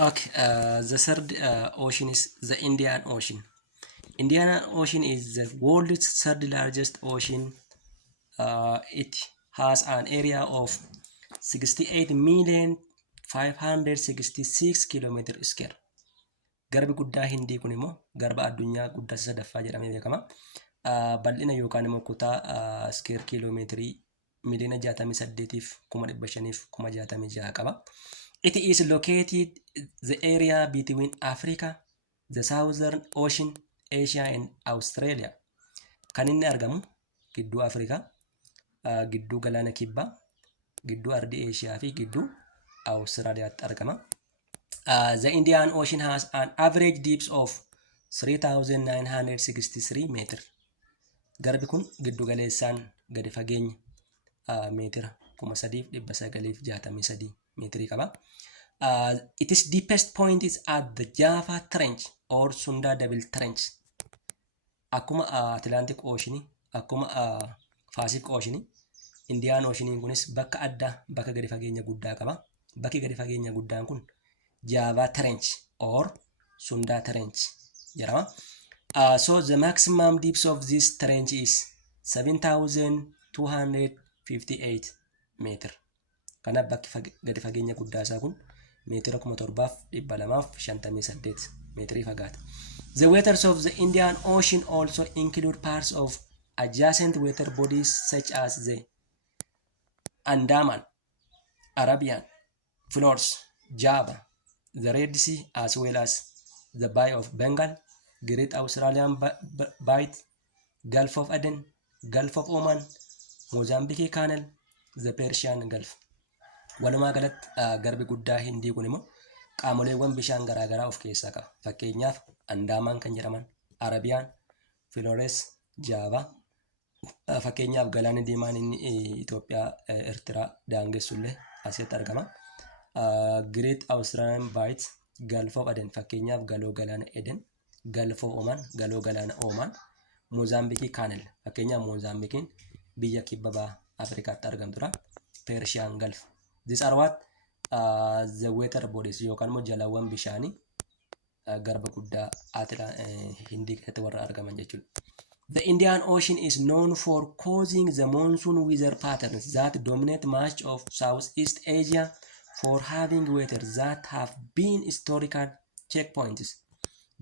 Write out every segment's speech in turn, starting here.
Okay, the third ocean is the Indian Ocean. Indian Ocean is the world's third largest ocean. It has an area of 68,566 kilometer square. Garbi guddaa Hindii kun immoo garba addunyaa guddaa sadaffaa jedhamee beekama. Bal'ina yookaan immoo kutaa square kiiloomeetirii miliyoona 68,566 qaba. It is located the area between Africa, the Southern Ocean, Asia and Australia. Kan inni argamu gidduu Afrikaa, gidduu galaana kibbaa, gidduu ardii Asia fi gidduu Australiyaatti argama. The Indian Ocean has an average depth of 3,963 meter. Garbi kun giddu galeessaan gadi fageenya meetira 3,963 meetirii qaba. Its deepest point is at the Java Trench or Sunda Double Trench. Akkuma Atlantic Ocean, akkuma Pacific Ocean, Indian Ocean kunis bakka addaa bakka gadi fageenya guddaa qaba. Bakki gadi fageenya guddaan kun Java Trench or Sunda Trench jedhama. So the maximum depth of this trench is 7,258 meter. Kana bakki gadi fageenya guddaa isaa kun meetira 7,258 meetirii fagaata. The waters of the Indian Ocean also include parts of adjacent water bodies such as the Andaman, Arabian, Flores, Java, the Red Sea, as well as the Bay of Bengal, Great Australian Bight, Gulf of Aden, Gulf of Oman, Mozambique Canal, the Persian Gulf. Walumaa galatti garbi guddaa Hindii kun immoo qaamoleewwan bishaan garaagaraa of keessaa qaba. Fakkeenyaaf Andaamaan kan jedhaman, Arabiyaan, Flores, Java. Fakkeenyaaf galaanni diimaan inni Itoophiyaa Eertiraa daangessullee asitti argama. Great Australian Bight, Gulf of Aden fakkeenyaaf galoo galaana Eden, Gulf of Oman galoo galaana Oman, Mozambique Canal fakkeenyaaf Mozambikiin biyya kibba baha Afrikaatti argamtudha. Persian Gulf. These are what the water bodies yookaan immoo jalawwan bishaanii garba guddaa Hindii keessatti warra argaman jechuudha. The Indian Ocean is known for causing the monsoon weather patterns that dominate much of Southeast Asia, for having waters that have been historical checkpoints.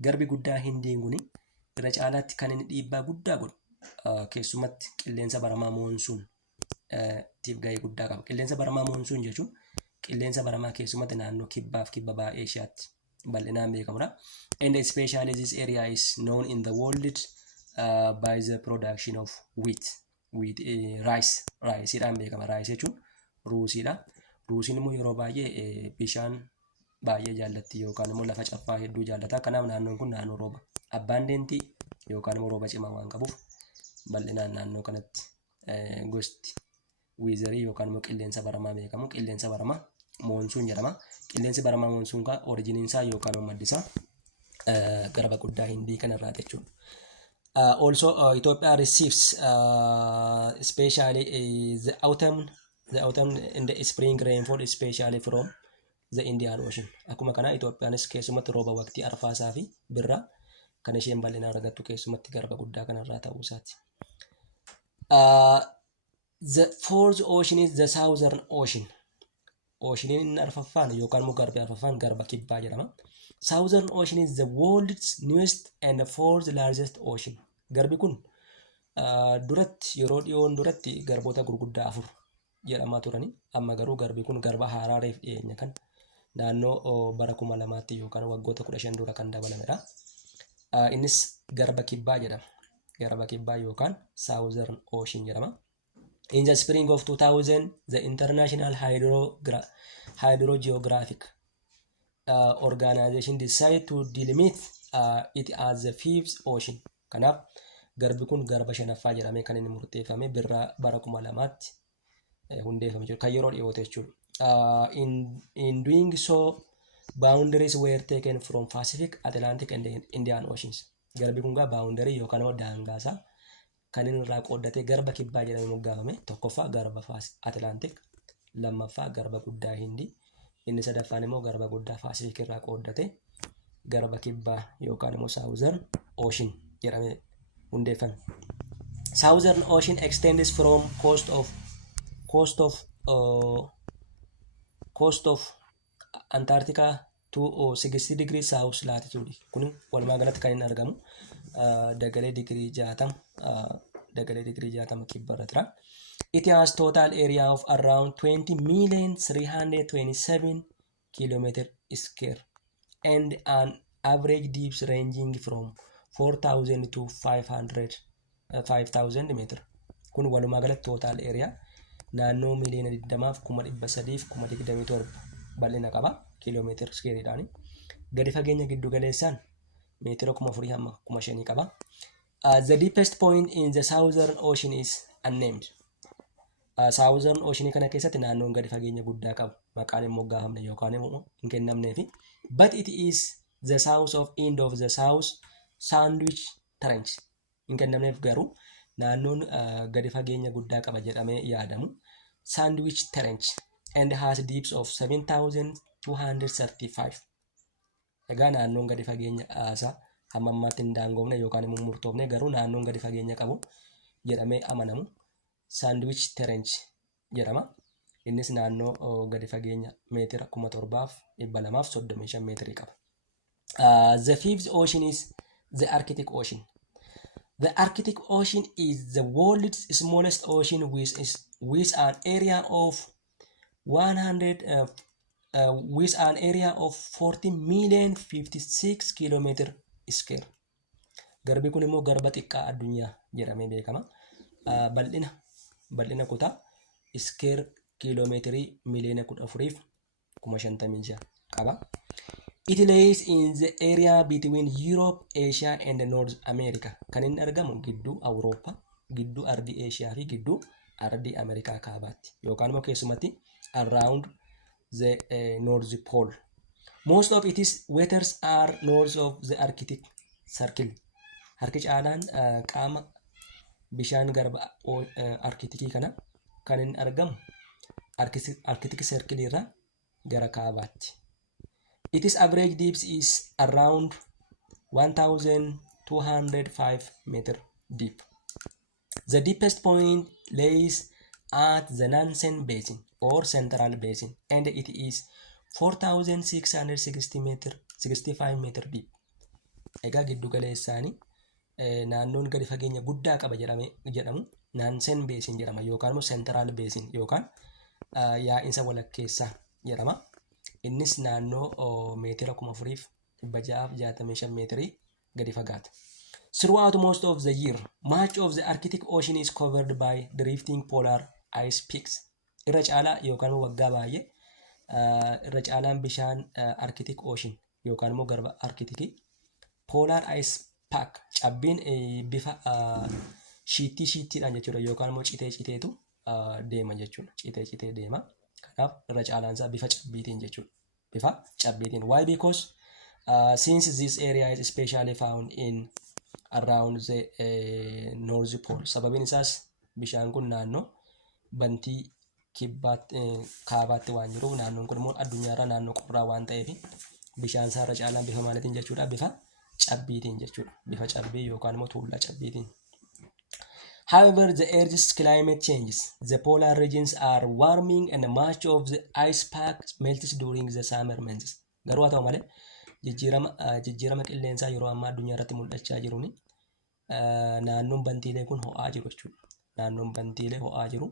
Garbi guddaa Hindiin kuni irra caalaatti kan inni dhiibbaa guddaa godhu keessumatti qilleensa baramaa monsoon tiif gahee guddaa qaba. Qilleensa baramaa monsoon jechuun qilleensa baramaa keessumatti naannoo kibbaaf kibba baha Eeshiyaatti bal'inaan beekamudha. And especially this area is known in the world by the production of wheat, rice dhaan beekama. Rice jechuun ruusiidha. Ruusiin immoo yeroo baay'ee bishaan baay'ee jaallatti yookaan immoo lafa caffaa hedduu jaallata. Kanaaf naannoon kun naannoo rooba abbaandentii yookaan immoo rooba cimaa waan qabuuf bal'inaan naannoo kanatti gosti wiizarii yookaan immoo qilleensa baramaa beekamu. Qilleensa baramaa monsuun jedhama. Qilleensi baramaa monsuun kan originiin isaa yookaan maddi isaa garba guddaa Hindii kanarraa jechuudha. Also Ethiopia receives especially the autumn and the spring rainfall especially from the Indian Ocean. Akkuma kana Itoophiyaanis keessumatti rooba waqtii arfaasaa fi birraa kan isheen bal'inaan argattu keessumatti garba guddaa kanarraa ta'uu isaati. The fourth ocean is the Southern Ocean. Oceaniin inni arfaffaan yookaan immoo garbi arfaffaan garba kibbaa jedhama. Southern Ocean is the world's newest and fourth largest ocean. Garbi kun duratti yeroo dhiyoon duratti garboota gurguddaa 4 jedhamaa turani. Amma garuu garbi kun garba haaraareef dhiyeenya kan naannoo bara 2000tti yookaan waggoota 15 dura kan dabalamedha. Innis garba kibbaa jedhama. Garba kibbaa yookaan Southern Ocean jedhama. In the spring of 2000, the International Hydrogeographic Organization decided to delimit it as the fifth ocean. Kanaaf garbi kun garba shanaffaa jedhamee kan inni murteeffame birraa bara 2000tti hundeeffame jechuudha. Kan yeroo dhiyoote jechuudha. In doing so, boundaries were taken from Pacific, Atlantic and Indian Oceans. Garbi kun gaa boundary yookaan immoo daangaasaa kan inni irraa qooddatee garba kibbaa jedhamee moggaafame. Tokkoffaa garba Atlantic, lammaffaa garba guddaa Hindii, inni sadaffaan immoo garba guddaa Pacific irraa qooddate garba kibbaa yookaan immoo Southern Ocean jedhamee hundeeffame. Southern Ocean extends from coast of Antarctica to 60 degrees south latitude. Kun walumaa galatti kan inni argamu dagalee digirii 60 kibba irra jira. It has total area of around 20,327 kilometer square and an average depth ranging from 4,000 to 5,000 meter. Kun walumaa galatti total area naannoo miliyoona 20,327 bal'ina qaba kiiloomeetira skeeriidhaan. Gadi fageenya giddu galeessaan meetira 4,000 hamma 5,000 qaba. The deepest point in the Southern Ocean is unnamed. Southern Ocean kana keessatti naannoon gadi fageenya guddaa qabu maqaan immoo gaafamne yookaan immoo hin kennamneefi. But it is the south of end of the South Sandwich Trench. Hin kennamneef garuu naannoon gadi fageenya guddaa qaba jedhamee yaadamu Sandwich Trench and has deeps of 7,235. Egaa naannoon gadi fageenya isaa hamma ammaatti hin daangoomne yookaan immoo murtoofne garuu naannoon gadi fageenya qabu jedhamee amanamu Sandwich Trench jedhama. Innis naannoo gadi fageenya meetira 7,235 meetirii qaba. The fifth ocean is the Arctic Ocean. The Arctic Ocean is the world's smallest ocean with an area of 40,056 kilometer square. Garbi kun immoo garba xiqqaa addunyaa jedhamee beekama. Bal'ina kutaa square kiiloomeetirii miliyoona 14,056 qaba. It lays in the area between Europe, Asia and North America. Kan inni argamu gidduu Awurooppaa, gidduu ardii Eeshiyaa fi gidduu ardii Ameerikaa kaabaatti yookaan immoo keessumatti around the North Pole. Most of its waters are north of the Arctic Circle. Harki caalaan qaama bishaan garba Arkitikii kana kan inni argamu Arctic Circle irraa gara kaabaatti. Its average depth is around 1,205 meter deep. The deepest point lays at the Nansen Basin or Central Basin and it is 4,665 meter deep. Egaa giddu galeessaanii naannoon gadi fageenya guddaa qaba jedhamu Nansen Basin jedhama yookaan immoo Central Basin yookaan yaa'insa walakkeessaa jedhama. Innis naannoo meetira 4,665 meetirii gadi fagaata. Throughout most of the year, much of the Arctic Ocean is covered by drifting polar ice peaks. Irra caalaa yookaan waggaa baay'ee irra caalaan bishaan Arctic Ocean yookaan immoo garba Arkitikii polar ice pack cabbiin bifa shiittiidhaan jechuudha yookaan immoo citeetu deema jechuudha. Citee deema. Kanaaf irra caalaan isaa bifa cabbiitiin jechuudha. Bifa cabbiitiin. Why? Because since this area is especially found in around the North Pole. Sababiin isaas bishaan kun naannoo bantii kaabaatti waan jiruuf naannoon kun immoo addunyaarra naannoo qorraa waan ta'eef bishaan isaa irra caalaan bifa maaliitiin jechuudha? Bifa cabbiitiin jechuudha. Bifa cabbii yookaan immoo tuullaa cabbiitiin. However, the Earth's climate changes. The polar regions are warming and much of the ice pack melts during the summer months. Garuu haa ta'u malee jijjiirama qilleensaa yeroo ammaa addunyaa irratti mul'achaa jiruun naannoon bantiilee kun ho'aa jiru jechuudha. Naannoon bantiilee ho'aa jiru.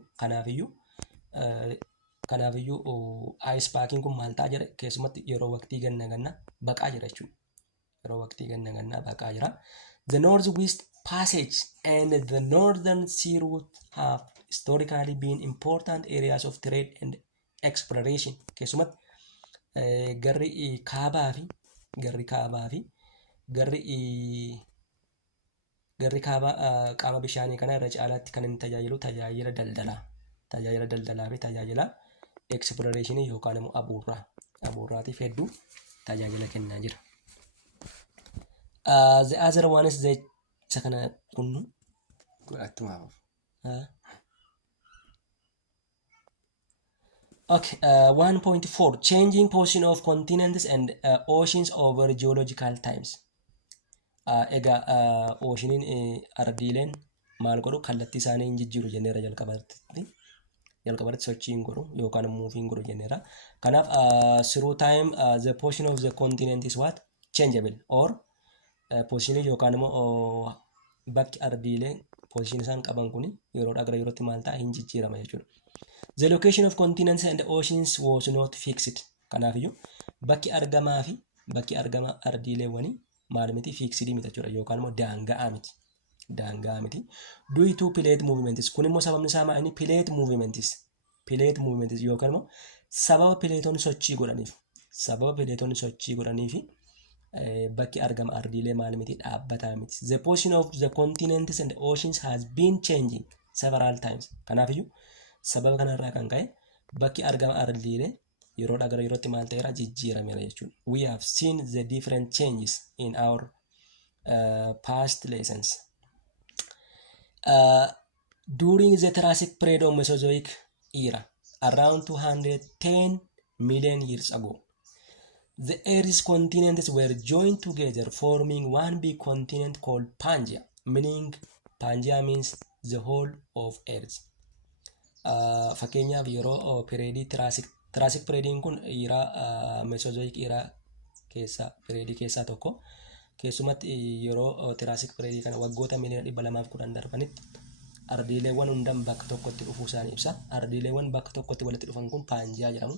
Kanaafiyyuu ice packing kun maal ta'a jedhe keessumatti yeroo waqtii ganna baqaa jira jechuudha. Yeroo waqtii ganna baqaa jira. The Northwest Passage and the Northern Sea Route have historically been important areas of trade and exploration. Keessumatti garri kaabaa fi garri kaabaa qaama bishaanii kana irra caalaatti kan inni tajaajilu tajaajila daldalaa fi tajaajila exploration yookaan immoo abuurraatiif hedduu tajaajila kennaa jira. The other one is the isa kana kunnu Okay, 1.4 changing position of continents and oceans over geological times. Egaa oceaniin ardiileen maal godhu kallattii isaanii hin jijjiiru jenneera jalqabarratti sochii hin godhu yookaan muuvii hin godhu jenneera. Kanaaf through time the position of the continent is what changeable or position yookaan immoo bakki ardiilee position isaan qaban kun yeroodhaa gara yerootti maal ta'a hin jijjiirama jechuudha. The location of continents and oceans was not fixed. Kanaafiyyuu bakki argamaa fi bakki argama ardiileewwanii maal miti fixed miti jechuudha yookaan immoo daanga'aa miti. Daanga'aa miti. Due to plate movements. Kun immoo sababni isaa maal inni plate movements. Plate movements yookaan immoo sababa pileetonni sochii godhaniif. Sababa pileetonni sochii godhaniif bakki argama ardiilee maal miti dhaabbataa miti. The position of the continents and oceans has been changing several times. Kanaafiyyuu sababa kanarraa kan ka'e bakki argama ardiilee yeroodhaa gara yerootti maal ta'eera jijjiirameera jechuudha. We have seen the different changes in our past lessons. During the Triassic period of Mesozoic era, around 210 million years ago, the Earth's continents were joined together, forming one big continent called Pangaea, meaning Pangaea means the whole of Earth. Fakkeenyaaf yeroo periodii Triassic periodiin kun era Mesozoic era periodii keessaa tokko. Keessumatti yeroo Triassic periodii kana waggoota miliyoona 210 darbanitti ardiileewwan hundaan bakka tokkotti dhufuu isaanii ibsa. Ardiileewwan bakka tokkotti walitti dhufan kun Pangaea jedhamu.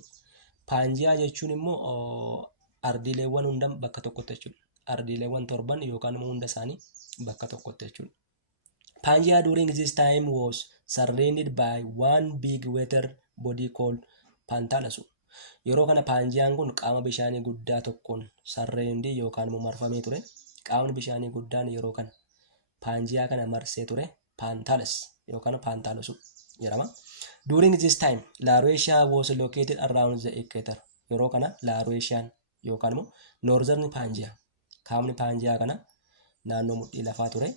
Pangaea jechuun immoo ardiileewwan hundaan bakka tokkotti jechuudha. Ardiileewwan torban yookaan immoo hunda isaanii bakka tokkotti jechuudha. Pangaea during this time was surrounded by one big water body called Pantalasu. Yeroo kana Pangaeaan kun qaama bishaanii guddaa tokkoon sarreendii yookaan immoo marfamee ture. Qaamni bishaanii guddaan yeroo kana Pangaea kana marsee ture Pantalus yookaan Pantalasu jedhama. During this time, Laurasia was located around the equator. Yeroo kana Laurasiaan yookaan immoo Northern Pangaea. Qaamni Pangaea kana naannoo mudhii lafaa ture.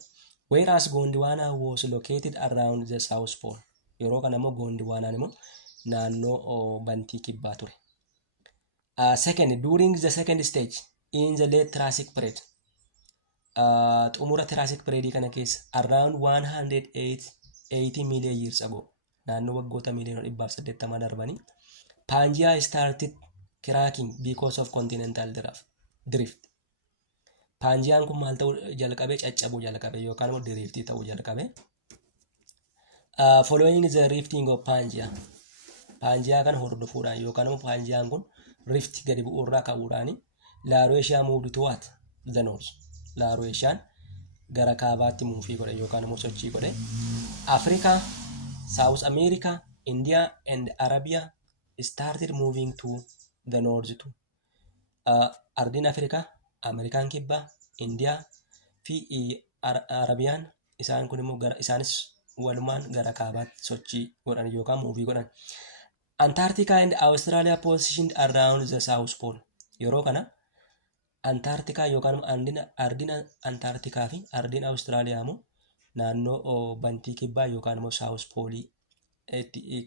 Whereas Gondwana was located around the South Pole. Yeroo kana immoo Gondwanaan immoo naannoo bantii kibbaa ture. Second, during the second stage in the late Triassic period, xumura Triassic period kana keessa around 180 million years ago, naannoo waggoota miliyoona 180 darbanii, Pangaea started cracking because of continental drift. Pangaeaan kun maal ta'uu jalqabee caccabuu jalqabee yookaan immoo diriirtii ta'uu jalqabee. Following the rifting of Pangaea, Pangaea kan hordofuudhaan yookaan immoo Pangaeaan kun rift gadi bu'uurraa ka'uudhaani Laurasia moved to what? The north. Laurasiaan gara kaabaatti muufii godhe yookaan immoo sochii godhe. Africa, South America, India and Arabia started moving to the north too. Ardiin Afrikaa, Amerikaan kibbaa, Indiyaa fi Arabiyaan isaan kun immoo isaanis walumaan gara kaabaatti sochii godhan yookaan muuvii godhan. Antarctica and Australia positioned around the South Pole. Yeroo kana Antarctica yookaan ardiin Antarctica fi ardiin Australia immoo naannoo bantii kibbaa yookaan immoo South Pole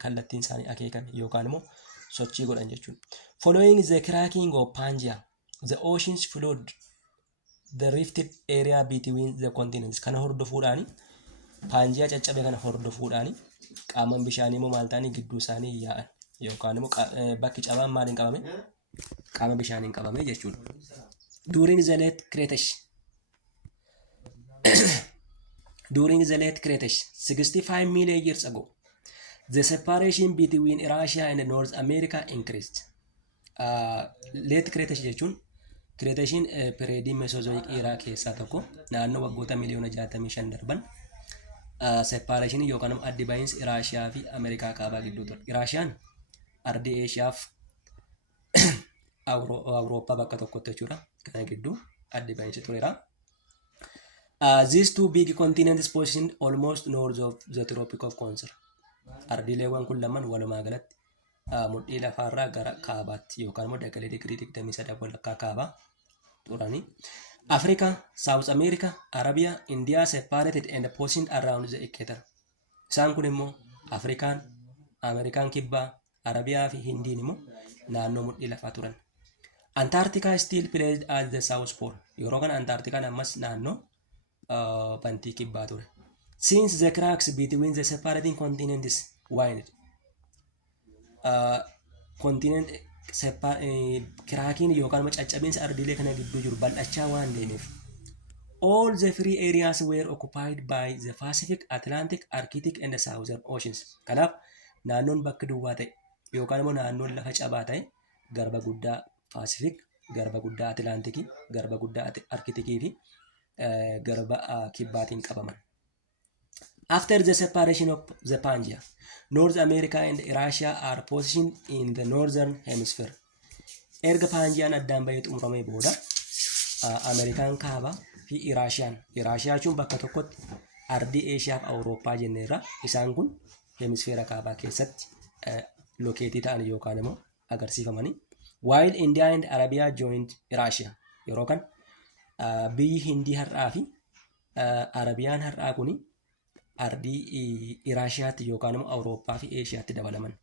kallattiin isaanii akeekan yookaan immoo sochii godhan jechuudha. Following the cracking of Pangaea, the oceans flowed the rifted area between the continents. Kana hordofuudhaani Pangaea caccabe kana hordofuudhaani qaaman bishaanii immoo maal ta'anii gidduu isaanii yaa'an yookaan immoo bakki cabaan maaliin qabame? Qaama bishaaniin qabame jechuudha. During the late Cretaceous, during the late Cretaceous, 65 million years ago, the separation between Russia and North America increased. Late Cretaceous jechuun Cretaceous periodii Mesozoic era keessaa tokko naannoo waggoota miliyoona 65 darban separation yookaan addi bahiinsi Russia fi Amerikaa kaabaa gidduu ture. Russiaan ardii Aasiyaa fi Awurooppaa bakka tokkotti jechuudha. Kana gidduu addi bahiinsi tureera. These two big continents positioned almost north of the Tropic of Cancer. Ardiileewwan kun lamaan walumaa galatti mudhii lafaarraa gara kaabaatti yookaan immoo dagalee digirii 23 walakkaa kaabaa turani. Africa, South America, Arabia, India separated and positioned around the equator. Isaan kun immoo Afrikaan, Amerikaan kibbaa, Arabiyaa fi Hindiin immoo naannoo mudhii lafaa turan. Antarctica still placed at the South Pole. Yeroo kana Antarcticaan ammas naannoo bantii kibbaa ture. Since the cracks between the separating continents widened. Continent kiraakiin yookaan caccabiinsa ardiilee kana gidduu jiru bal'achaa waan deemeef. All the free areas were occupied by the Pacific, Atlantic, Arctic and the Southern Oceans. Kanaaf naannoon bakka duwwaa ta'e yookaan immoo naannoon lafa cabaa ta'e garba guddaa Pacific, garba guddaa Atlantic, garba guddaa Arctic fi garba kibbaatiin qabaman. After the separation of the Pangea, North America and Russia are positioned in the northern hemisphere. Erga Pangeaan addaan bahee xumuramee booda Amerikaan kaaba fi Iraashiyaan jechuun bakka tokkotti ardii Eeshiyaa fi Awurooppaa jenneerra isaan kun hemisfeera kaabaa keessatti lokeetii ta'an yookaan immoo agarsiifamanii. While India and Arabia joined Russia. Yeroo kan biyyi Hindii har'aa fi Arabiyaan har'aa kuni ardii Iraashiyaatti yookaan immoo Awurooppaa fi Eeshiyaatti dabalaman.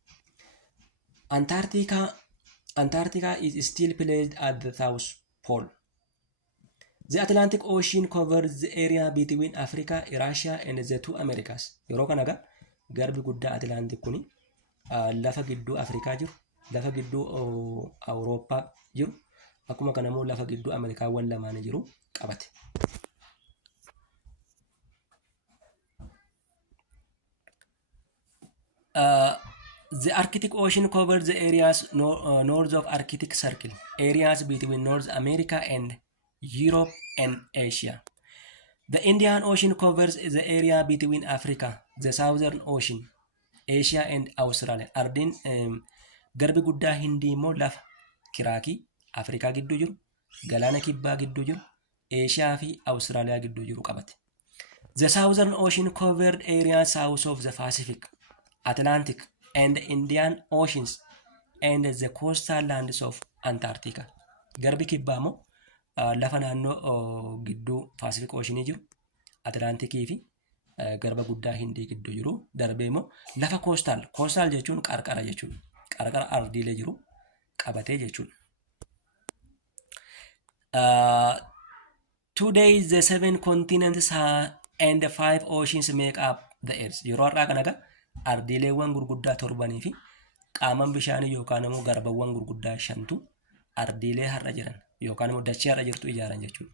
Antarctica is still placed at the South Pole. The Atlantic Ocean covers the area between Africa, Russia and the two Americas. Yeroo kana garbi guddaa Atlantic kuni lafa gidduu Afrikaa jiru, lafa gidduu Awurooppaa jiru, akkuma kana immoo lafa gidduu Ameerikaawwan lamaan jiru qabate. The Arctic Ocean covers the areas north of Arctic Circle, areas between North America and Europe and Asia. The Indian Ocean covers the area between Africa, the Southern Ocean, Asia and Australia. Ardiin garbi guddaa Hindii immoo lafa kiraakii Afrikaa gidduu jiru, galaana kibbaa gidduu jiru, Asia fi Australia gidduu jiru qabate. The Southern Ocean covered areas south of the Pacific, Atlantic and Indian Oceans and the coastal lands of Antarctica. Garbi kibbaa immoo lafa naannoo gidduu Pacific Ocean jiru, Atlantikii fi garba guddaa Hindii gidduu jiru darbee immoo lafa coastal jechuun qarqara jechuudha. Qarqara ardiilee jiru qabatee jechuudha. Today the 7 continents and the 5 oceans make up the earth. Yeroo har'aa kana ardiileewwan gurguddaa torbanii fi qaaman bishaanii yookaan immoo garbawwan gurguddaa 5tu ardiilee har'a jiran yookaan immoo dachee har'a jirtu ijaaran jechuudha.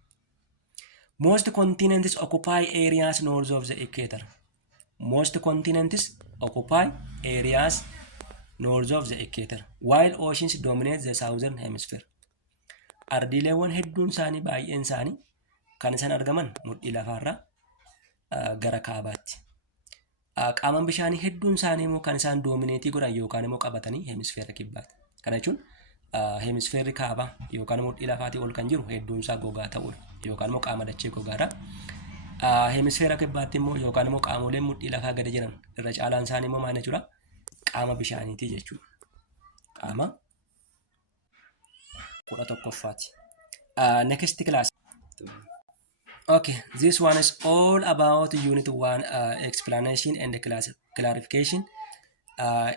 Most continents occupy areas north of the equator. Most continents occupy areas north of the equator, while oceans dominate the southern hemisphere. Ardiileewwan hedduun isaanii baay'een isaanii kan isaan argaman mudhii lafaarraa gara kaabaatti. Qaaman bishaanii hedduun isaanii immoo kan isaan doomineetii godhan yookaan immoo qabatanii hemisfeera kibbaatti. Kana jechuun hemisfeerri kaabaa yookaan mudhii lafaatii ol kan jiru hedduun isaa gogaa ta'udha yookaan immoo qaama dachee gogaadha. Hemisfeera kibbaatti immoo yookaan immoo qaamoleen mudhii lafaa gadi jiran irra caalaan isaanii immoo maal jechuudha? Qaama bishaaniitii jechuudha. Qaama 11ffaati. Next class. Okay, this one is all about unit 1 explanation and clarification.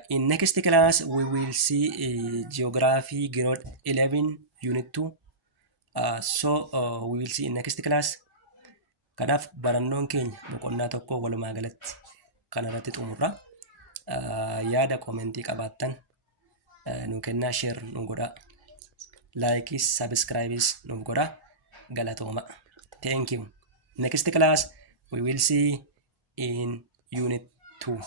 In next class, we will see geography grade 11 unit 2. We will see in next class. Kanaaf barannoon keenya boqonnaa tokko walumaa galatti kana irratti xumurra. Yaada komentii qabaattan nu kennaa share nu godhaa. Like subscribe nu godhaa. Galatooma. Thank you. Next class we will see in unit 2.